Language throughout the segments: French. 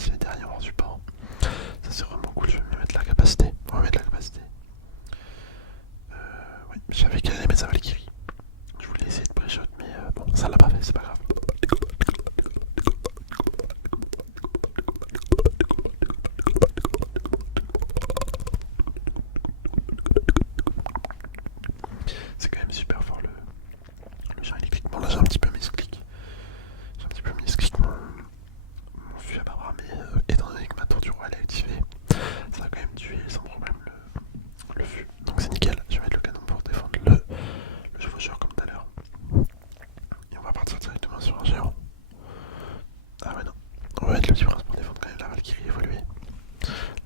si les derniers ont un support. Ça c'est vraiment cool, je vais me mettre la capacité. On va mettre la capacité. Oui, je savais qu'elle allait mettre sa Valkyrie. Je voulais essayer de pré-shot, mais bon, ça l'a pas fait, c'est pas grave. C'est quand même super fort le chien électrique. Bon là j'ai un petit peu misclick. J'ai un petit peu misclick mon fût à Barbara, mais étant donné que ma tour du roi elle est activée, ça va quand même tuer sans problème le fût. Donc c'est nickel, je vais mettre le canon pour défendre le chevaucheur comme tout à l'heure. Et on va partir directement sur un géant. Ah ouais non, on va mettre le petit prince pour défendre quand même la Valkyrie évoluée.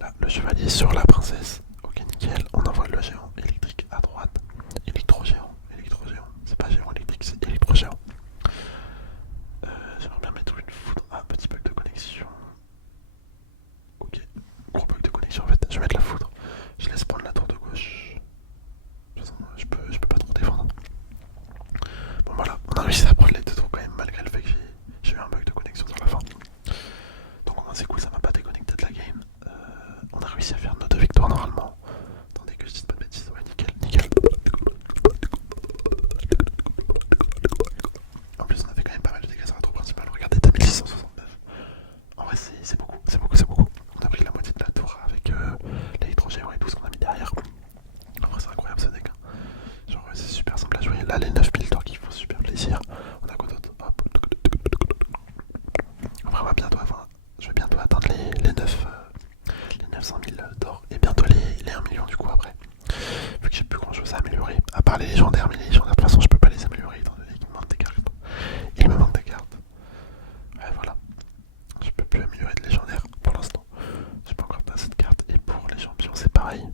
Là, le chevalier sur la princesse. Ok nickel, on envoie le géant électrique à droite. Électro-géant, électro-géant. C'est pas géant électrique, c'est électro-géant. J'aimerais bien mettre une foudre. Ah, petit bug de connexion. Ok, gros bug de connexion en fait. Je vais mettre la foudre. Je laisse prendre la tour de gauche. De toute façon, je peux pas trop défendre. Bon voilà, on a réussi à prendre les deux tours quand même, malgré le fait que j'ai eu un bug de connexion sur la fin. Donc au moins c'est cool, ça m'a pas déconnecté de la game. On a réussi à faire nos deux victoires normalement. Attendez que je dise pas de bêtises, ouais nickel, nickel. En plus on a fait quand même pas mal de dégâts sur la tour principale, regardez, t'as 1669. En vrai c'est beaucoup, c'est beaucoup, c'est beaucoup. On a pris la moitié de la tour avec l'électrogéant et tout ce qu'on a mis derrière. En vrai c'est incroyable ce deck. Genre c'est super simple à jouer. Là les 9000 d'or qui font super plaisir. On a quoi d'autre? Hop. Après je vais bientôt atteindre les 900 000 d'or et bientôt les 1 million du coup après. Vu que j'ai plus grand chose à améliorer. À part les légendaires, mais les légendaires de toute façon je peux pas les améliorer étant donné qu'il me manque des cartes. Il me manque des cartes. Ouais voilà. Je peux plus améliorer de légendaire pour l'instant. J'ai pas encore assez de cartes. Et pour les champions c'est pareil.